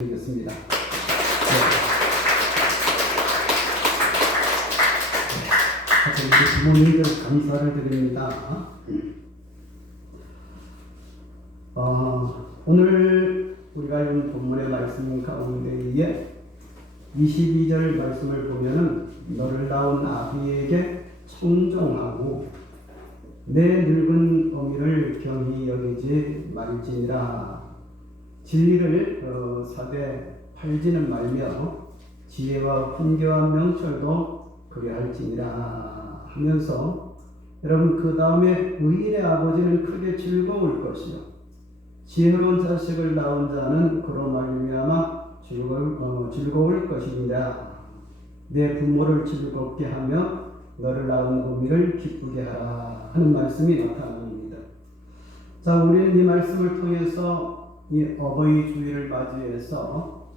드리겠습니다. 우리 부모님들 감사를 드립니다. 오늘 우리가 읽은 본문의 말씀 가운데에 22절 말씀을 보면은 너를 낳은 아비에게 청종하고 내 늙은 어미를 경히 여기지 말지니라. 진리를 사대 팔지는 말며 지혜와 훈계와 명철도 그리할지니라 하면서 여러분 그 다음에 의인의 아버지는 크게 즐거울 것이요 지혜로운 자식을 낳은 자는 그로 말미암아 즐거울 것이니라. 내 부모를 즐겁게 하며 너를 낳은 어미를 기쁘게 하라 하는 말씀이 나타납니다. 자, 우리는 이 말씀을 통해서 이 어버이 주일을 맞이해서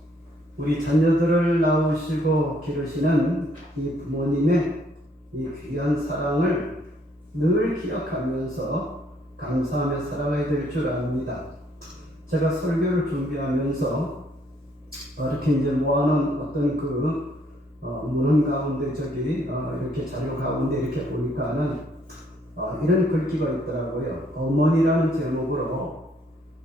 우리 자녀들을 낳으시고 기르시는 이 부모님의 이 귀한 사랑을 늘 기억하면서 감사하며 살아가야 될 줄 압니다. 제가 설교를 준비하면서 이렇게 이제 모아놓은 어떤 문헌 가운데 이렇게 자료 가운데 이렇게 보니까는 이런 글귀가 있더라고요. 어머니라는 제목으로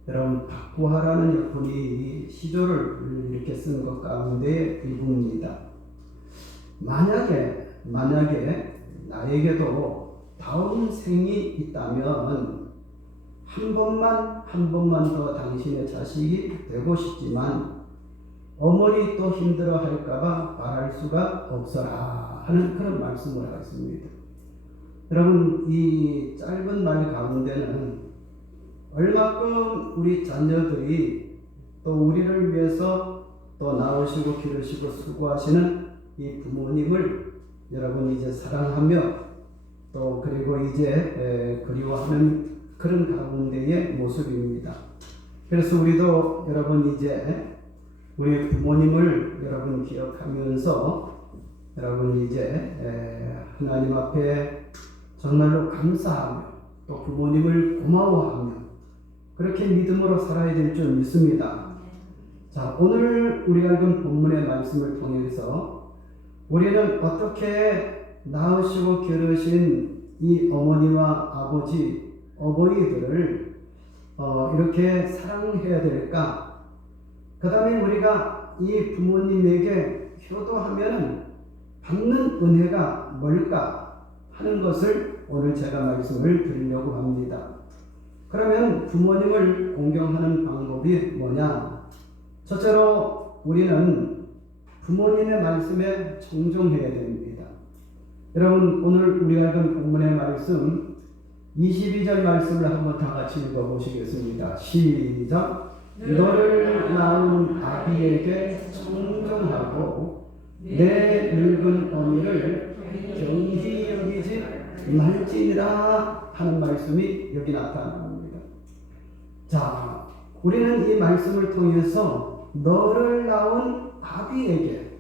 여러분 박구하라는 분이 시조를 이렇게 쓴 것 가운데 일부입니다. 만약에 나에게도 다음 생이 있다면 한 번만 더 당신의 자식이 되고 싶지만 어머니 또 힘들어 할까봐 말할 수가 없어라 하는 그런 말씀을 하셨습니다. 여러분 이 짧은 말 가운데는 얼마큼 우리 자녀들이 또 우리를 위해서 또 낳으시고 기르시고 수고하시는 이 부모님을 여러분 이제 사랑하며 또 그리고 이제 그리워하는 그런 가운데의 모습입니다. 그래서 우리도 여러분 이제 우리 부모님을 여러분 기억하면서 여러분 이제 하나님 앞에 정말로 감사하며 또 부모님을 고마워하며 그렇게 믿음으로 살아야 될 줄 믿습니다. 자, 오늘 우리가 읽은 본문의 말씀을 통해서 우리는 어떻게 낳으시고 기르신 이 어머니와 아버지, 어버이들을 이렇게 사랑해야 될까? 그 다음에 우리가 이 부모님에게 효도하면 받는 은혜가 뭘까 하는 것을 오늘 제가 말씀을 드리려고 합니다. 그러면 부모님을 공경하는 방법이 뭐냐? 첫째로 우리는 부모님의 말씀에 청종해야 됩니다. 여러분 오늘 우리가 읽은 본문의 말씀 22절 말씀을 한번 다 같이 읽어보시겠습니다. 시작! 너를 낳은 아비에게 청종하고 내 늙은 어미를 경히 여기지 말지니라 하는 말씀이 여기 나타납니다. 자, 우리는 이 말씀을 통해서 너를 낳은 아비에게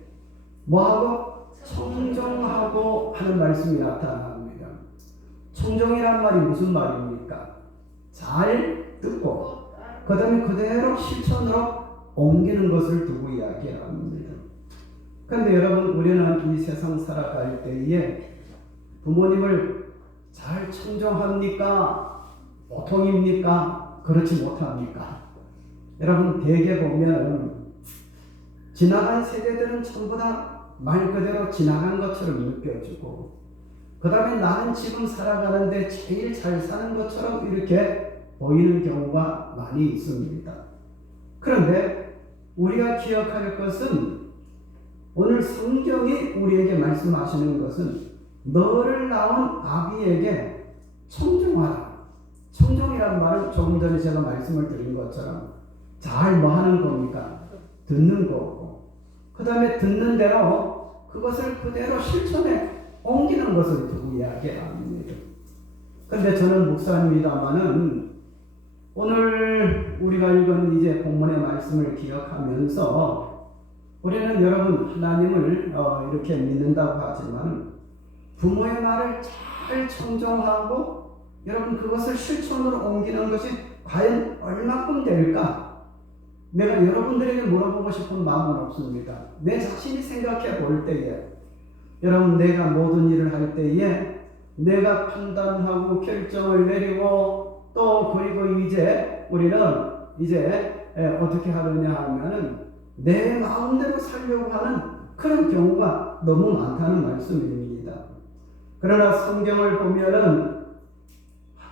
뭐하고? 청종하고 하는 말씀이 나타납니다. 청종이란 말이 무슨 말입니까? 잘 듣고 그 다음에 그대로 실천으로 옮기는 것을 두고 이야기합니다. 그런데 여러분 우리는 이 세상 살아갈 때에 부모님을 잘 청종합니까? 보통입니까? 그렇지 못합니까? 여러분 대개 보면 지나간 세대들은 전부 다 말 그대로 지나간 것처럼 느껴지고 그 다음에 나는 지금 살아가는데 제일 잘 사는 것처럼 이렇게 보이는 경우가 많이 있습니다. 그런데 우리가 기억할 것은 오늘 성경이 우리에게 말씀하시는 것은 너를 낳은 아비에게 청종하라. 청종이란 말은 조금 전에 제가 말씀을 드린 것처럼 잘 뭐 하는 겁니까? 듣는 거고 그 다음에 듣는 대로 그것을 그대로 실천에 옮기는 것을 두고 이야기합니다. 그런데 저는 목사입니다마는 오늘 우리가 읽은 이제 본문의 말씀을 기억하면서 우리는 여러분 하나님을 이렇게 믿는다고 하지만 부모의 말을 잘 청종하고 여러분 그것을 실천으로 옮기는 것이 과연 얼마큼 될까? 내가 여러분들에게 물어보고 싶은 마음은 없습니다. 내 자신이 생각해 볼 때에, 여러분, 내가 모든 일을 할 때에 내가 판단하고 결정을 내리고 또 그리고 이제 우리는 이제 어떻게 하느냐 하면은 내 마음대로 살려고 하는 그런 경우가 너무 많다는 말씀입니다. 그러나 성경을 보면은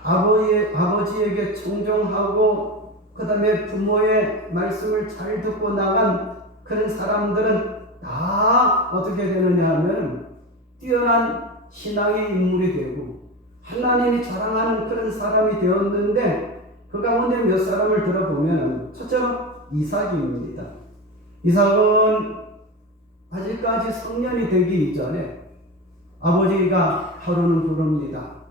아버지에게 청종하고 그 다음에 부모의 말씀을 잘 듣고 나간 그런 사람들은 다 어떻게 되느냐 하면 뛰어난 신앙의 인물이 되고 하나님이 자랑하는 그런 사람이 되었는데, 그 가운데 몇 사람을 들어보면 첫째로 이삭입니다. 이삭은 아직까지 성년이 되기 이전에 아버지가 하루는 부릅니다.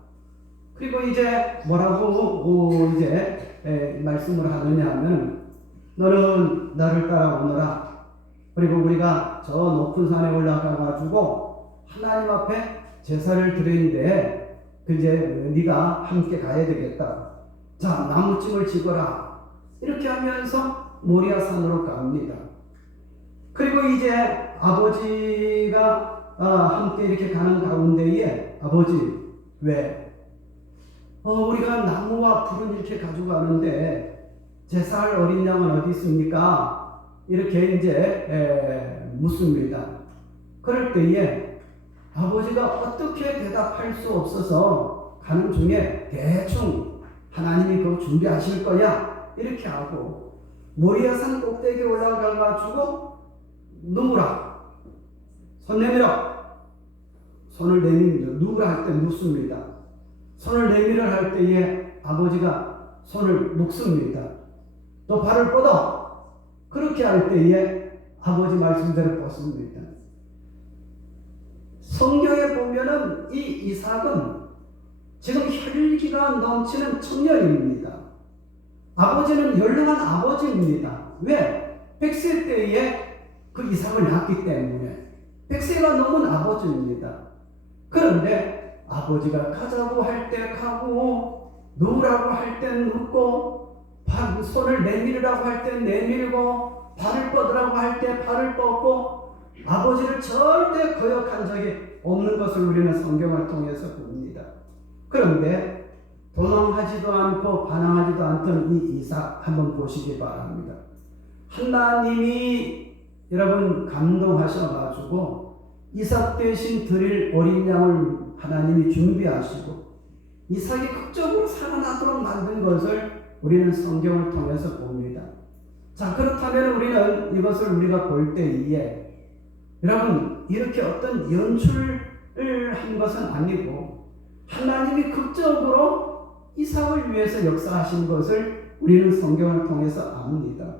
그리고 이제 뭐라고 이제 말씀을 하느냐 하면, 너는 나를 따라오너라. 그리고 우리가 저 높은 산에 올라가 가지고 하나님 앞에 제사를 드리는데 이제 네가 함께 가야 되겠다. 자, 나무찜을 지거라. 이렇게 하면서 모리아 산으로 갑니다. 그리고 이제 아버지가 함께 이렇게 가는 가운데에, 아버지 왜? 우리가 나무와 불은 이렇게 가져가는데 제사할 어린 양은 어디 있습니까? 이렇게 이제 묻습니다. 그럴 때에 아버지가 어떻게 대답할 수 없어서 가는 중에 대충 하나님이 그거 준비하실 거야 이렇게 하고 모리아산 꼭대기에 올라가 가지고 누구라? 손 내밀어. 손을 내밀어. 누구라 할 때 묻습니다. 손을 내밀어 할 때에 아버지가 손을 묶습니다. 또 발을 뻗어. 그렇게 할 때에 아버지 말씀대로 뻗습니다. 성경에 보면은 이 이삭은 지금 혈기가 넘치는 청년입니다. 아버지는 연령한 아버지입니다. 왜? 100세 때에 그 이삭을 낳았기 때문에 100세가 넘은 아버지입니다. 그런데 아버지가 가자고 할 때 가고 누우라고 할 때 눕고 손을 내밀으라고 할 때 내밀고 발을 뻗으라고 할 때 발을 뻗고 아버지를 절대 거역한 적이 없는 것을 우리는 성경을 통해서 봅니다. 그런데 도망하지도 않고 반항하지도 않던 이 이삭 한번 보시기 바랍니다. 하나님이 여러분 감동하셔가지고 이삭 대신 드릴 어린 양을 하나님이 준비하시고 이삭이 극적으로 살아나도록 만든 것을 우리는 성경을 통해서 봅니다. 자, 그렇다면 우리는 이것을 우리가 볼 때에 여러분 이렇게 어떤 연출을 한 것은 아니고 하나님이 극적으로 이삭을 위해서 역사하신 것을 우리는 성경을 통해서 압니다.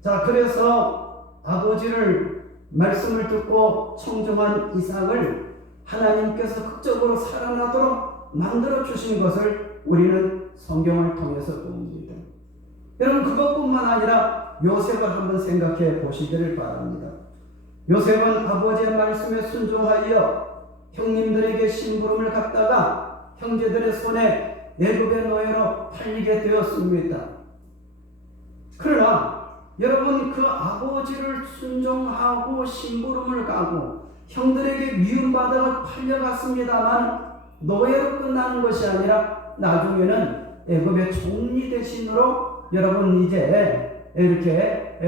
자, 그래서 아버지를 말씀을 듣고 청종한 이삭을 하나님께서 극적으로 살아나도록 만들어 주신 것을 우리는 성경을 통해서 봅니다. 여러분 그것뿐만 아니라 요셉을 한번 생각해 보시기를 바랍니다. 요셉은 아버지의 말씀에 순종하여 형님들에게 심부름을 갖다가 형제들의 손에 애굽의 노예로 팔리게 되었습니다. 그러나 여러분 그 아버지를 순종하고 심부름을 가고 형들에게 미움받아 팔려갔습니다만 노예로 끝나는 것이 아니라 나중에는 애굽의 총리 대신으로 여러분 이제 이렇게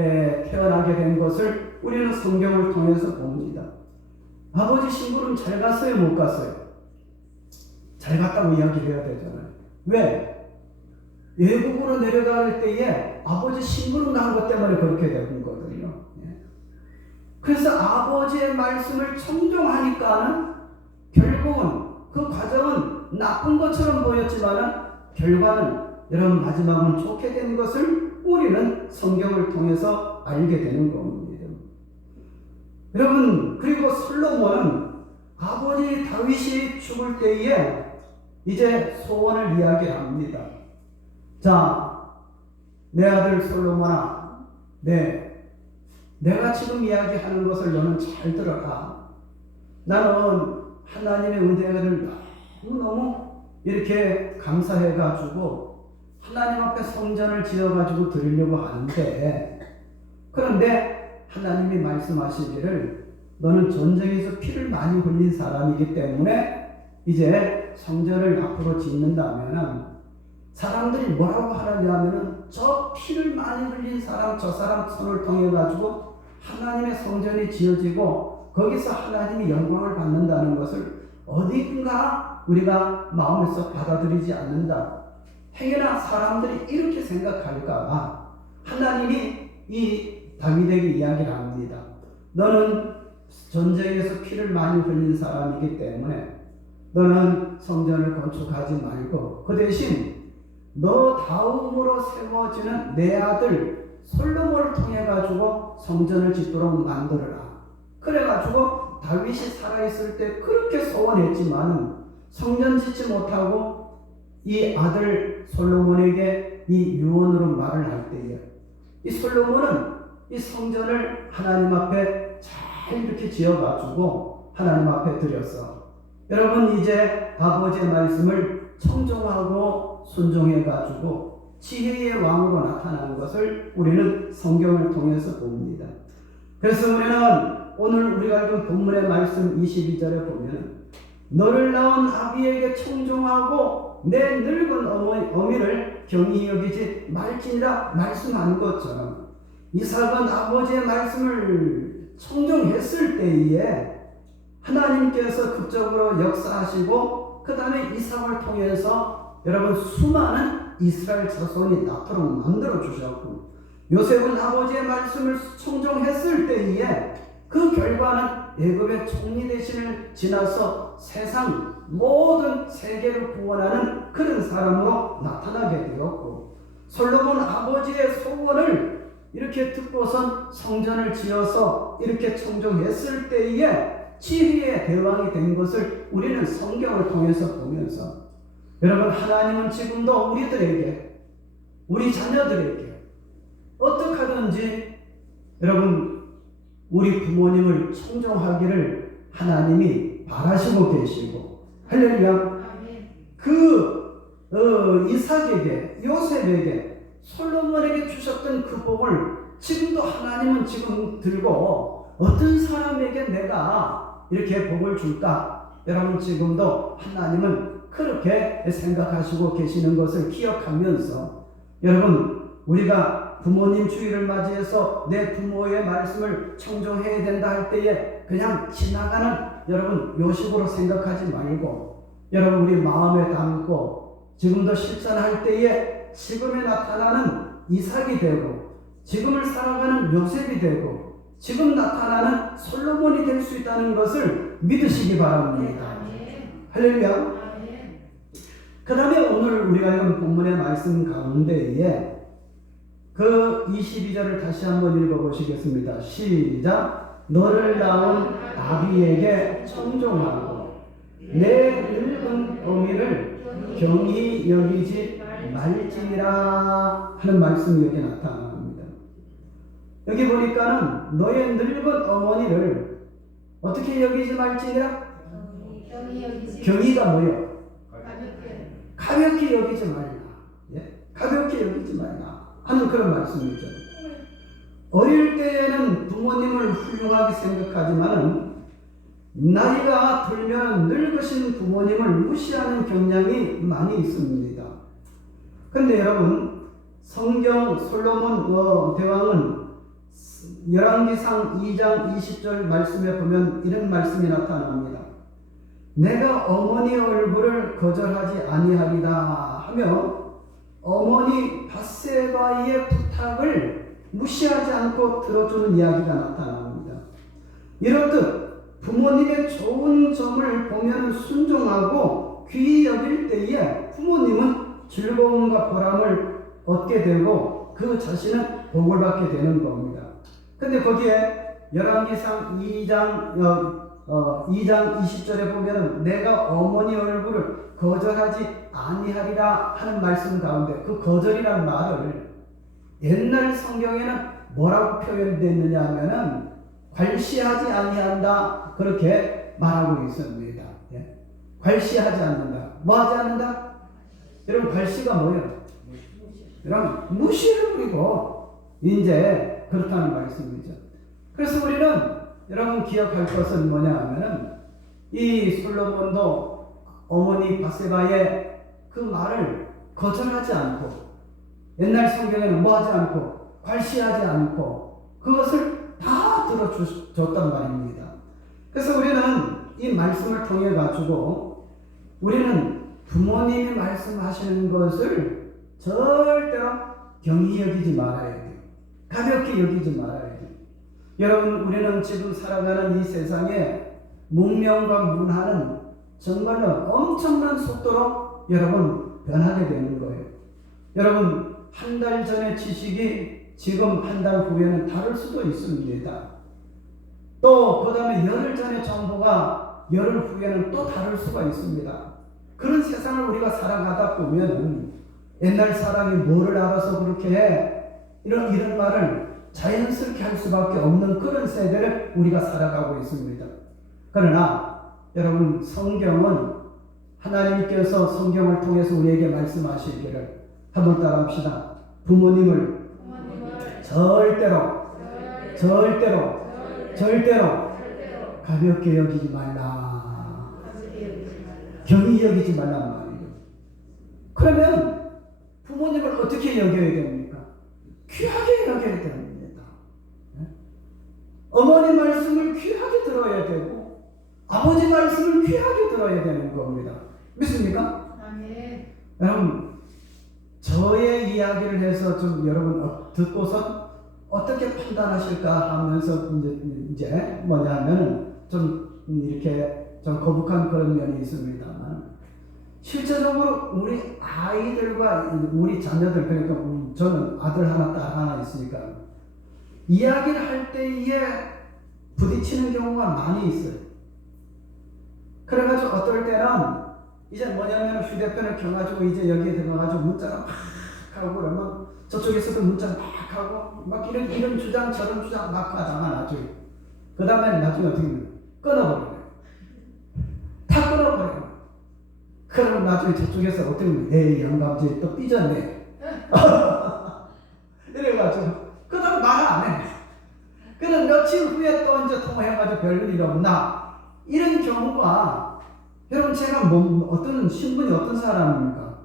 태어나게 된 것을 우리는 성경을 통해서 봅니다. 아버지 심부름 잘 갔어요? 못 갔어요? 잘 갔다고 이야기해야 되잖아요. 왜? 애굽으로 내려갈 때에 아버지 심부름 간 것 때문에 그렇게 된 거거든요. 그래서 아버지의 말씀을 청종하니까는 결국은 그 과정은 나쁜 것처럼 보였지만 결과는 여러분 마지막은 좋게 된 것을 우리는 성경을 통해서 알게 되는 겁니다. 여러분 그리고 솔로몬은 아버지 다윗이 죽을 때에 이제 소원을 이야기합니다. 자, 내 아들 솔로몬아, 내가 지금 이야기하는 것을 너는 잘 들어라. 나는 하나님의 은혜를 너무너무 이렇게 감사해가지고 하나님 앞에 성전을 지어가지고 드리려고 하는데 그런데 하나님이 말씀하시기를 너는 전쟁에서 피를 많이 흘린 사람이기 때문에 이제 성전을 앞으로 짓는다면 사람들이 뭐라고 하느냐면은 저 피를 많이 흘린 사람, 저 사람 손을 통해 가지고 하나님의 성전이 지어지고 거기서 하나님이 영광을 받는다는 것을 어디인가 우리가 마음에서 받아들이지 않는다. 행여나 사람들이 이렇게 생각할까? 하나님이 이 다윗에게 이야기를 합니다. 너는 전쟁에서 피를 많이 흘린 사람이기 때문에 너는 성전을 건축하지 말고 그 대신 너 다음으로 세워지는 내 아들 솔로몬을 통해 가지고 성전을 짓도록 만들어라. 그래 가지고 다윗이 살아있을 때 그렇게 소원했지만 성전 짓지 못하고 이 아들 솔로몬에게 이 유언으로 말을 할 때에 이 솔로몬은 이 성전을 하나님 앞에 잘 이렇게 지어가지고 하나님 앞에 드렸어. 여러분 이제 아버지의 말씀을 청종하고 순종해가지고 지혜의 왕으로 나타나는 것을 우리는 성경을 통해서 봅니다. 그래서 우리는 오늘 우리가 읽은 본문의 말씀 22절에 보면 너를 낳은 아비에게 청종하고 내 늙은 어미를 경히 여기지 말지니라 말씀한 것처럼 이삭은 아버지의 말씀을 청종했을 때에 하나님께서 극적으로 역사하시고 그 다음에 이삭을 통해서 여러분 수많은 이스라엘 자손이 낳도록 만들어 주셨고 요셉은 아버지의 말씀을 청종했을 때에 그 결과는 애굽의 총리 대신을 지나서 세상 모든 세계를 구원하는 그런 사람으로 나타나게 되었고 솔로몬 아버지의 소원을 이렇게 듣고선 성전을 지어서 이렇게 청종했을 때에 지혜의 대왕이 된 것을 우리는 성경을 통해서 보면서 여러분 하나님은 지금도 우리들에게 우리 자녀들에게 어떻게 하든지 여러분 우리 부모님을 청종하기를 하나님이 바라시고 계시고 할렐루야. 이삭에게 요셉에게 솔로몬에게 주셨던 그 복을 지금도 하나님은 지금 들고 어떤 사람에게 내가 이렇게 복을 줄까? 여러분 지금도 하나님은 그렇게 생각하시고 계시는 것을 기억하면서 여러분 우리가 부모님 주일을 맞이해서 내 부모의 말씀을 청종해야 된다 할 때에 그냥 지나가는 여러분 요식으로 생각하지 말고 여러분 우리 마음에 담고 지금도 실천할 때에 지금에 나타나는 이삭이 되고 지금을 살아가는 요셉이 되고 지금 나타나는 솔로몬이 될 수 있다는 것을 믿으시기 바랍니다. 할렐루야. 그 다음에 오늘 우리가 읽은 본문의 말씀 가운데에 그 22절을 다시 한번 읽어보시겠습니다. 시작. 너를 낳은 아비에게 청종하고 내 늙은 어미를 경히 여기지 말지니라 하는 말씀이 여기 나타납니다. 여기 보니까는 너의 늙은 어머니를 어떻게 여기지 말지니라? 경히가 뭐예요? 가볍게 여기지 말라. 예? 가볍게 여기지 말라 하는 그런 말씀이죠. 어릴 때에는 부모님을 훌륭하게 생각하지만 나이가 들면 늙으신 부모님을 무시하는 경향이 많이 있습니다. 그런데 여러분 성경 솔로몬 대왕은 열왕기상 2장 20절 말씀에 보면 이런 말씀이 나타납니다. 내가 어머니의 얼굴을 거절하지 아니하리다 하며 어머니 밧세바의 부탁을 무시하지 않고 들어주는 이야기가 나타납니다. 이렇듯 부모님의 좋은 점을 보면 순종하고 귀히 여길 때에 부모님은 즐거움과 보람을 얻게 되고 그 자신은 복을 받게 되는 겁니다. 근데 거기에 열왕기상 2장 20절에 보면은 내가 어머니 얼굴을 거절하지 아니하리라 하는 말씀 가운데 그 거절이라는 말을 옛날 성경에는 뭐라고 표현되느냐 하면은 괄시하지 아니한다 그렇게 말하고 있습니다. 예? 괄시하지 않는다. 뭐 하지 않는다? 여러분 괄시가 뭐예요? 여러분 무시해버리고 이제 그렇다는 말씀이죠. 그래서 우리는 여러분 기억할 것은 뭐냐 하면은 이 솔로몬도 어머니 바세바의 그 말을 거절하지 않고 옛날 성경에는 뭐 하지 않고 괄시하지 않고 그것을 다 들어줬단 말입니다. 그래서 우리는 이 말씀을 통해 가지고 우리는 부모님이 말씀하시는 것을 절대로 경히 여기지 말아야 돼요. 가볍게 여기지 말아야 돼요. 여러분 우리는 지금 살아가는 이 세상에 문명과 문화는 정말로 엄청난 속도로 여러분 변하게 되는 거예요. 여러분 한 달 전의 지식이 지금 한 달 후에는 다를 수도 있습니다. 또 그 다음에 열흘 전의 정보가 열흘 후에는 또 다를 수가 있습니다. 그런 세상을 우리가 살아가다 보면 옛날 사람이 뭐를 알아서 그렇게 해 이런 말을 자연스럽게 할 수밖에 없는 그런 세대를 우리가 살아가고 있습니다. 그러나 여러분 성경은 하나님께서 성경을 통해서 우리에게 말씀하시기를 한번 따라합시다. 부모님을 절대로 가볍게 여기지 말라. 경히 여기지 말란 말이에요. 그러면 부모님을 어떻게 여겨야 됩니까? 귀하게 여겨야 됩니다. 어머니 말씀을 귀하게 들어야 되고 아버지 말씀을 귀하게 들어야 되는 겁니다. 믿습니까? 아멘. 여러분 저의 이야기를 해서 좀 여러분 듣고서 어떻게 판단하실까 하면서 이제 뭐냐면 좀 이렇게 좀 거북한 그런 면이 있습니다만 실제적으로 우리 아이들과 우리 자녀들 그러니까 저는 아들 하나 딸 하나 있으니까 이야기를 할 때에 부딪히는 경우가 많이 있어요. 그래가지고 어떨 때는 이제 뭐냐면 휴대폰을 켜가지고 이제 여기에 들어가가지고 문자가 막 하고 그러면 저쪽에서도 문자 막 하고 막 이런 주장 저런 주장 막 하다가 나중에 그 다음에 나중에 어떻게 끊어버려요. 다 끊어버려요. 그러면 나중에 저쪽에서 어떻게 보면 에이 영감지 또 삐졌네. 이래가지고 그 다음 말 안 해. 그럼 며칠 후에 또 이제 통화해가지고 별일 없나 이런 경우가 여러분 제가 어떤 신분이 어떤 사람입니까?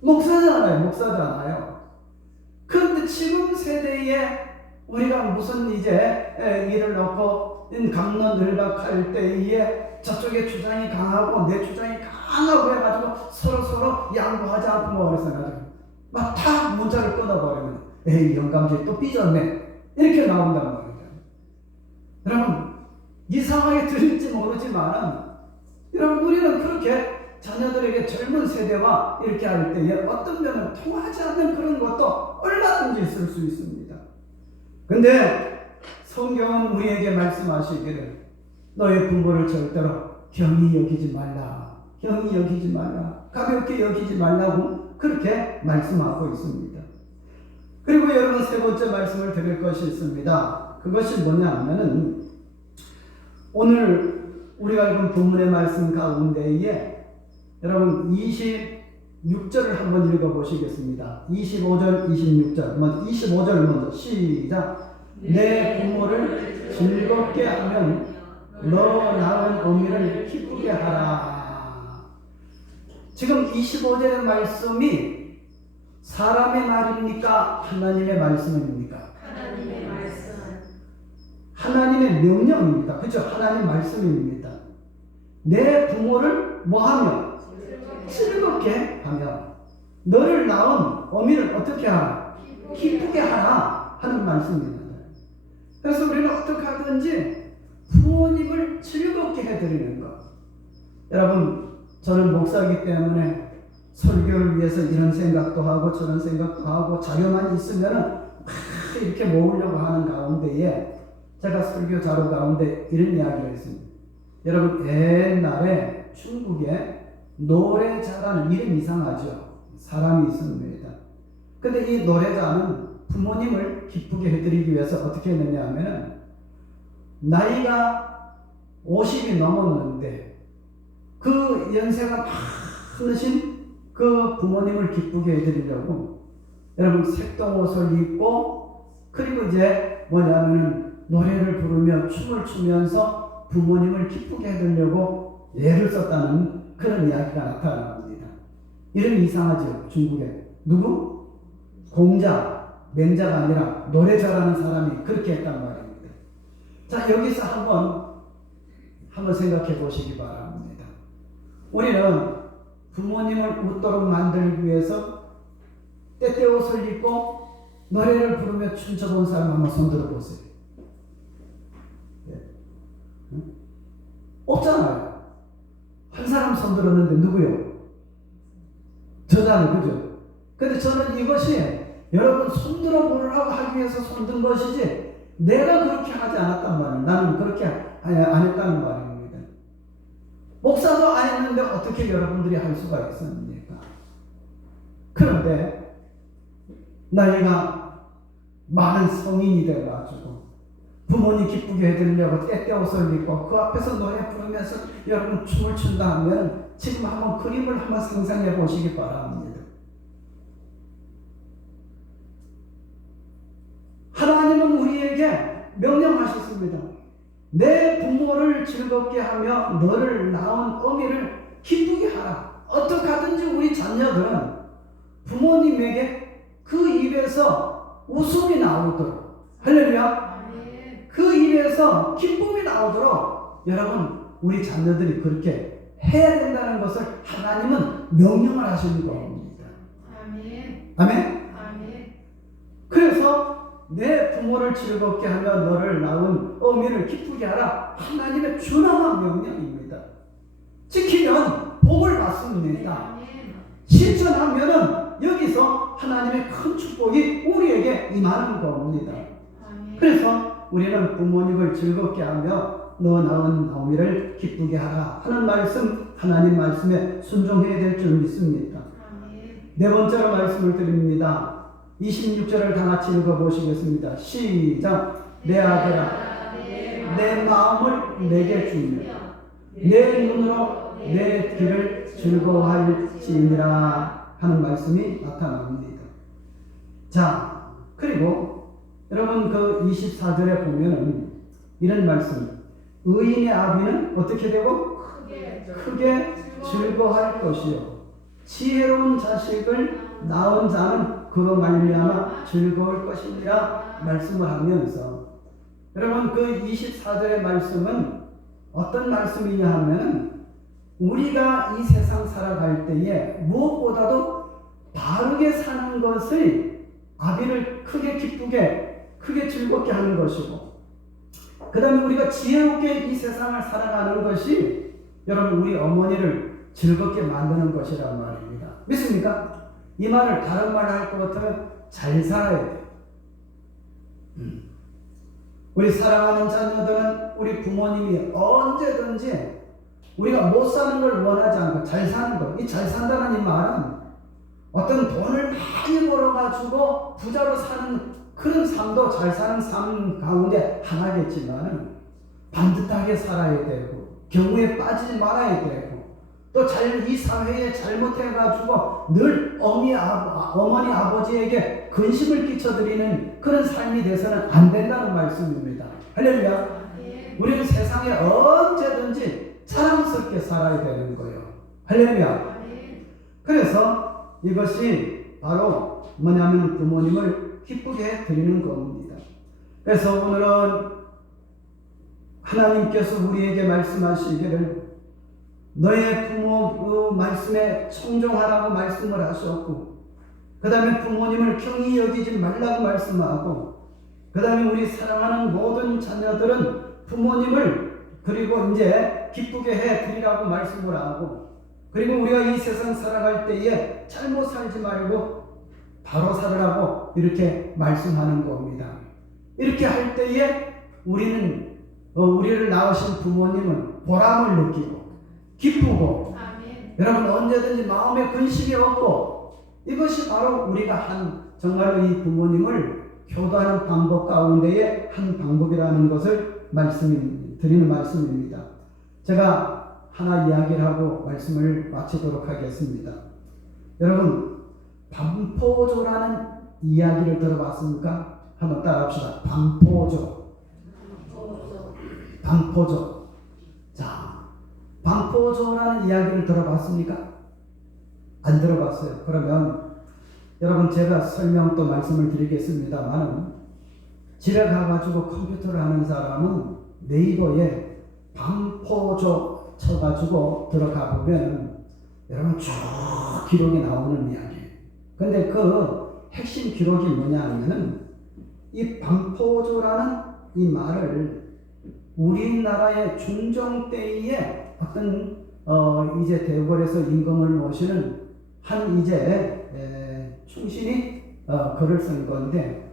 목사잖아요. 그런데 지금 세대에 우리가 무슨 이제 일을 넣고 강론을박할 때에 저쪽의 주장이 강하고 내 주장이 강하고 해가지고 서로 양보하지 않고 뭐 그래서 막 다 문자를 끊어버리면 에이 영감지 또 삐졌네 이렇게 나온단 말이에요. 여러분 이상하게 들릴지 모르지만 여러분 우리는 그렇게 자녀들에게 젊은 세대와 이렇게 할 때에 어떤 면은 통하지 않는 그런 것도 얼마든지 있을 수 있습니다. 근데 성경은 우리에게 말씀하시기를 너의 부모를 절대로 경히 여기지 말라. 가볍게 여기지 말라고 그렇게 말씀하고 있습니다. 그리고 여러분 세 번째 말씀을 드릴 것이 있습니다. 그것이 뭐냐 하면은 오늘 우리가 읽은 본문의 말씀 가운데에 여러분 26절을 한번 읽어보시겠습니다. 25절, 26절. 먼저 25절 먼저 시작. 내 부모를 즐겁게 하면 너 낳은 어미를 기쁘게 하라. 지금 25절의 말씀이 사람의 말입니까? 하나님의 말씀입니까? 하나님의 말씀. 하나님의 명령입니다. 그렇죠? 하나님 말씀입니다. 내 부모를 뭐하며? 즐겁게 하며 너를 낳은 어미를 어떻게 하라? 기쁘게 하라 하는 말씀입니다. 그래서 우리는 어떻게 하든지 부모님을 즐겁게 해드리는 것. 여러분 저는 목사이기 때문에 설교를 위해서 이런 생각도 하고 저런 생각도 하고 자료만 있으면 이렇게 모으려고 하는 가운데에 제가 설교 자료 가운데 이런 이야기가 있습니다. 여러분 옛날에 중국에 노래자라는 이름 이상하죠. 사람이 있습니다. 근데 이 노래자는 부모님을 기쁘게 해드리기 위해서 어떻게 했느냐 하면은 나이가 50이 넘었는데 그 연세가 많으신 그 부모님을 기쁘게 해드리려고 여러분 색동옷을 입고 그리고 이제 뭐냐면은 노래를 부르며 춤을 추면서 부모님을 기쁘게 해드리려고 애를 썼다는 그런 이야기가 나타납니다. 이름이 이상하죠. 중국에 누구? 공자, 맹자가 아니라 노래 잘하는 사람이 그렇게 했단 말입니다. 자, 여기서 한번 생각해 보시기 바랍니다. 우리는 부모님을 웃도록 만들기 위해서 때때 옷을 입고 노래를 부르며 춤춰본 사람 한번 손들어 보세요. 없잖아요. 한 사람 손들었는데 누구요? 저잖아요. 그죠? 근데 저는 이것이 여러분 손들어 보라고 하기 위해서 손든 것이지 내가 그렇게 하지 않았단 말이에요. 나는 그렇게 안 했다는 말입니다. 목사도 안 했는데 어떻게 여러분들이 할 수가 있습니까? 그런데 나이가 많은 성인이 돼가지고 부모님 기쁘게 해드리려고 때때 옷을 입고 그 앞에서 노래 부르면서 여러분 춤을 춘다 하면 지금 한번 그림을 한번 상상해 보시기 바랍니다. 하나님은 우리에게 명령하셨습니다. 내 부모를 즐겁게 하며 너를 낳은 어미를 기쁘게 하라. 어떻게 하든지 우리 자녀들은 부모님에게 그 입에서 웃음이 나오도록, 할렐루야, 그 입에서 기쁨이 나오도록 여러분 우리 자녀들이 그렇게 해야 된다는 것을 하나님은 명령을 하시는 겁니다. 아멘. 아멘. 아멘. 그래서 내 부모를 즐겁게 하며 너를 낳은 어미를 기쁘게 하라. 하나님의 준엄한 명령입니다. 지키면 복을 받습니다. 실천하면은 여기서 하나님의 큰 축복이 우리에게 임하는 겁니다. 그래서 우리는 부모님을 즐겁게 하며 너 낳은 어미를 기쁘게 하라 하는 말씀, 하나님 말씀에 순종해야 될 줄 믿습니다. 네 번째로 말씀을 드립니다. 26절을 다 같이 읽어보시겠습니다. 시작. 내 아들아, 내 마음을 내게 주며 내 눈으로 내 귀를 즐거워할지니라 하는 말씀이 나타납니다. 자, 그리고 여러분 그 24절에 보면은 이런 말씀, 의인의 아비는 어떻게 되고? 크게 즐거워할 것이요 지혜로운 자식을 낳은 자는 그로 말미암아 즐거울 것이니라 말씀을 하면서, 여러분 그 24절의 말씀은 어떤 말씀이냐 하면 우리가 이 세상 살아갈 때에 무엇보다도 바르게 사는 것의 아비를 크게 기쁘게 크게 즐겁게 하는 것이고, 그 다음에 우리가 지혜롭게 이 세상을 살아가는 것이 여러분 우리 어머니를 즐겁게 만드는 것이란 말입니다. 믿습니까? 이 말을 다른 말로 할 것 같으면 잘 살아야 돼요. 우리 사랑하는 자녀들은 우리 부모님이 언제든지 우리가 못 사는 걸 원하지 않고 잘 사는 것, 이 잘 산다는 이 말은 어떤 돈을 많이 벌어가지고 부자로 사는 그런 삶도 잘 사는 삶 가운데 하나겠지만 반듯하게 살아야 되고 경우에 빠지지 말아야 되고 또 이 사회에 잘못해가지고 늘 어머니 아버지에게 근심을 끼쳐드리는 그런 삶이 돼서는 안 된다는 말씀입니다. 할렐루야. 우리는 세상에 언제든지 자랑스럽게 살아야 되는 거예요. 할렐루야. 그래서 이것이 바로 뭐냐면 부모님을 기쁘게 드리는 겁니다. 그래서 오늘은 하나님께서 우리에게 말씀하시기를 너의 부모 그 말씀에 청종하라고 말씀을 하셨고, 그 다음에 부모님을 경히 여기지 말라고 말씀하고, 그 다음에 우리 사랑하는 모든 자녀들은 부모님을 그리고 이제 기쁘게 해 드리라고 말씀을 하고, 그리고 우리가 이 세상 살아갈 때에 잘못 살지 말고 바로 살으라고 이렇게 말씀하는 겁니다. 이렇게 할 때에 우리를 낳으신 부모님은 보람을 느끼고 기쁘고, 아멘. 여러분 언제든지 마음에 근심이 없고, 이것이 바로 우리가 정말로 이 부모님을 효도하는 방법 가운데의 한 방법이라는 것을 드리는 말씀입니다. 제가 하나 이야기를 하고 말씀을 마치도록 하겠습니다. 여러분 반포조라는 이야기를 들어봤습니까? 한번 따라합시다. 반포조. 반포조. 자, 반포조라는 이야기를 들어봤습니까? 안 들어봤어요. 그러면 여러분 제가 설명 또 말씀을 드리겠습니다만, 집에 가가지고 컴퓨터를 하는 사람은 네이버에 반포조 쳐가지고 들어가 보면 여러분 쭉 기록이 나오는 이야기예요. 근데 그 핵심 기록이 뭐냐 하면은 이 반포조라는 이 말을 우리나라의 중종 때에 어떤 이제 대궐에서 임금을 모시는 한 이제 충신이 글을 쓴 건데,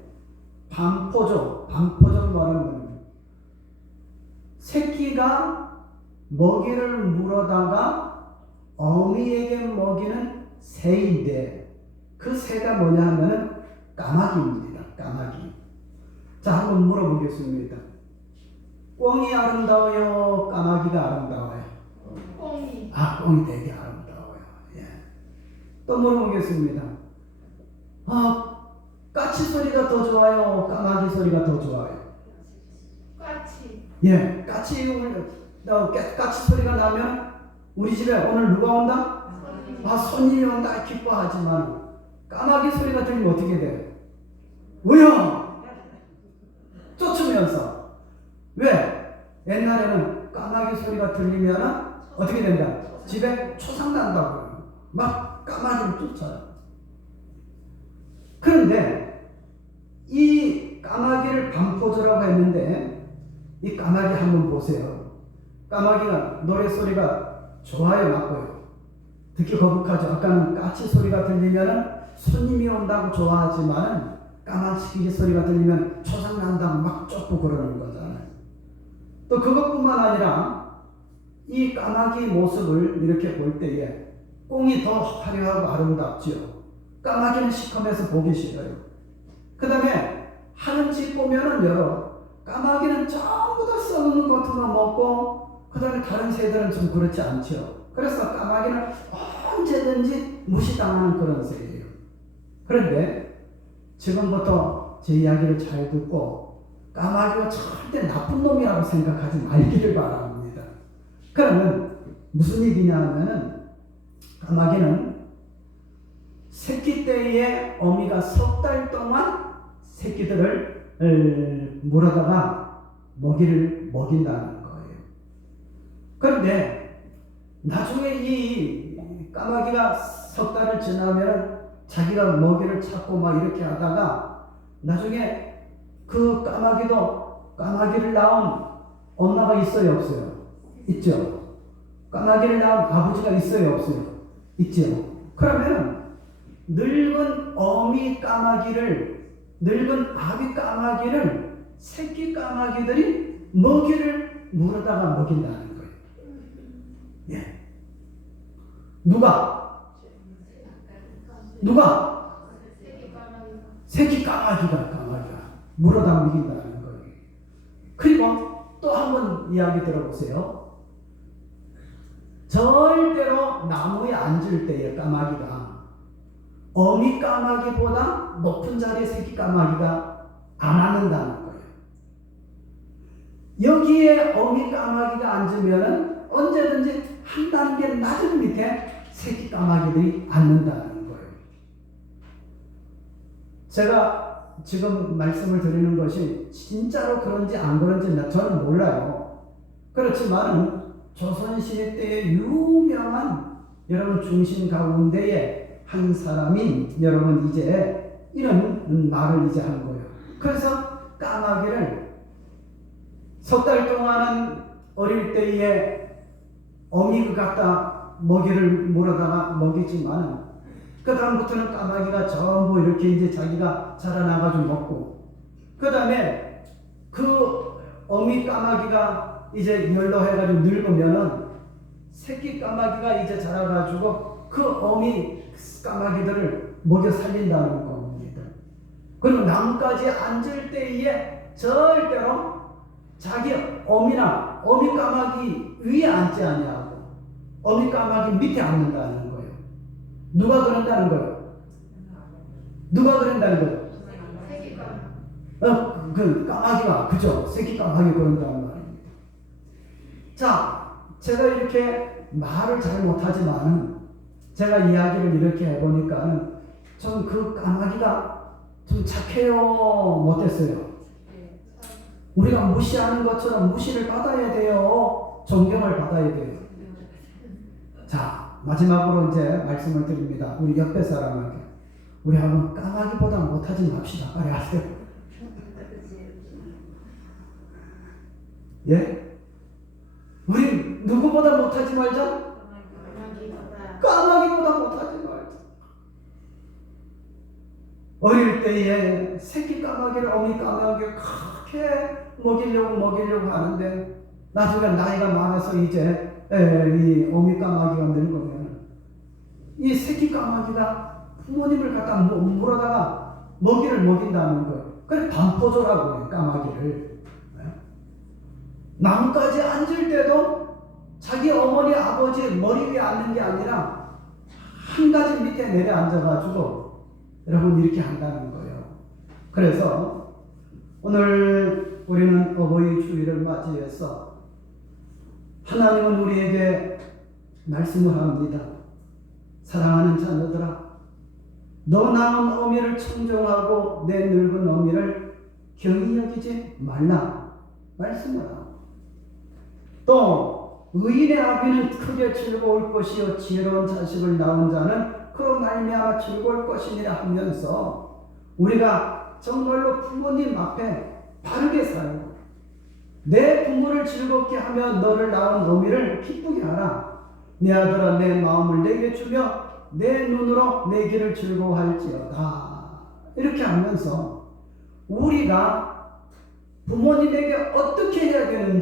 반포조 말은 새끼가 먹이를 물어다가 어미에게 먹이는 새인데, 그 새가 뭐냐 하면은 까마귀입니다. 까마귀. 자, 한번 물어보겠습니다. 꿩이 아름다워요? 까마귀가 아름다워요? 꽁이. 꽁이 되게 아름다워요. 예. 또 물어보겠습니다. 까치 소리가 더 좋아요? 까마귀 소리가 더 좋아요? 까치. 예, 까치 소리가 나면 우리 집에 오늘 누가 온다? 손님이 온다 기뻐하지만, 까마귀 소리가 들리면 어떻게 돼요? 뭐야? 쫓으면서. 왜? 옛날에는 까마귀 소리가 들리면 어떻게 된다? 집에 초상 난다고요. 막 까마귀를 쫓아요. 그런데 이 까마귀를 반포조라고 했는데, 이 까마귀 한번 보세요. 까마귀가 노래소리가 좋아요, 나빠요? 듣기 거북하죠. 아까는 까치 소리가 들리면 손님이 온다고 좋아하지만, 까마귀 소리가 들리면 초상난다고 막 쫓고 그러는 거잖아요. 또 그것뿐만 아니라 이 까마귀 모습을 이렇게 볼 때에 꽁이 더 화려하고 아름답지요. 까마귀는 시커매서 보기 싫어요. 그 다음에 하는 집 보면은 까마귀는 전부 다 썩는 것만 먹고, 그 다음에 다른 새들은 좀 그렇지 않죠. 그래서 까마귀는 언제든지 무시당하는 그런 새예요. 그런데 지금부터 제 이야기를 잘 듣고 까마귀가 절대 나쁜 놈이라고 생각하지 말기를 바랍니다. 그러면 무슨 얘기냐 하면은, 까마귀는 새끼 때에 어미가 석 달 동안 새끼들을 물어다가 먹이를 먹인다는 거예요. 그런데 나중에 이 까마귀가 석 달을 지나면 자기가 먹이를 찾고 막 이렇게 하다가, 나중에 그 까마귀를 낳은 엄마가 있어요, 없어요? 있죠. 까마귀를 낳은 아버지가 있어요, 없어요? 있죠. 그러면 늙은 아비 까마귀를 새끼 까마귀들이 먹이를 물어다가 먹인다는 거예요. 예. 누가? 새끼 까마귀가 물어다 먹인다는 거예요. 그리고 또 한 번 이야기 들어보세요. 절대로 나무에 앉을 때에 까마귀가 어미 까마귀보다 높은 자리에 새끼 까마귀가 안 앉는다는 거예요. 여기에 어미 까마귀가 앉으면 언제든지 한 단계 낮은 밑에 새끼 까마귀들이 앉는다는 거예요. 제가 지금 말씀을 드리는 것이 진짜로 그런지 안 그런지 저는 몰라요. 그렇지만 조선시대 때의 유명한 여러분 중심 가운데에 한 사람인 여러분 이제 이런 말을 이제 한 거예요. 그래서 까마귀를 석 달 동안은 어릴 때에 어미가 갖다 먹이를 물어다가 먹이지만, 그 다음부터는 까마귀가 전부 이렇게 이제 자기가 자라나가지고 먹고, 그 다음에 그 어미 까마귀가 이제 연로해가지고 늙으면은 새끼 까마귀가 이제 자라가지고 그 어미 까마귀들을 먹여 살린다는 겁니다. 그리고 나뭇가지에 앉을 때에 절대로 자기 어미 까마귀 위에 앉지 아니하고 어미 까마귀 밑에 앉는다는 거예요. 누가 그런다는 거예요? 누가 그런다는 거예요? 그 까마귀가 그죠? 새끼 까마귀 그런다는 말입니다. 자, 제가 이렇게 말을 잘 못하지만 제가 이야기를 이렇게 해보니까는 좀 그 까마귀가 좀 착해요, 못했어요? 우리가 무시하는 것처럼 무시를 받아야 돼요, 존경을 받아야 돼요. 자, 마지막으로 이제 말씀을 드립니다. 우리 옆에 사람에게 우리 한번 까마귀보다 못하지 맙시다. 빨리 하세요. 예? 우리 누구보다 못하지 말자? 까마귀보다 못하지 말자. 어릴 때에 새끼 까마귀를 어미 까마귀를 그렇게 먹이려고 하는데 나중에 나이가 많아서 이제 이 어미 까마귀가 늙으면 이 새끼 까마귀가 부모님을 갖다 물어다가 먹이를 먹인다는 거예요. 그래 반포조라고 해요, 까마귀를. 나뭇가지 앉을 때도 자기 어머니 아버지 머리 위에 앉는 게 아니라 한 가지 밑에 내려 앉아가지고 여러분 이렇게 한다는 거예요. 그래서 오늘 우리는 어버이 주일을 맞이해서 하나님은 우리에게 말씀을 합니다. 사랑하는 자녀들아, 너 낳은 어미를 청정하고 내 늙은 어미를 경히 여기지 말라 말씀을 합니다. 또 의인의 아비는 크게 즐거울 것이요 지혜로운 자식을 낳은 자는 그로 말미암아 즐거울 것이니라 하면서 우리가 정말로 부모님 앞에 바르게 살고 내 부모를 즐겁게 하며 너를 낳은 어미를 기쁘게 하라. 내 아들아 내 마음을 내게 주며 내 눈으로 내 길을 즐거워할지어다. 이렇게 하면서 우리가 부모님에게 어떻게 해야 되는지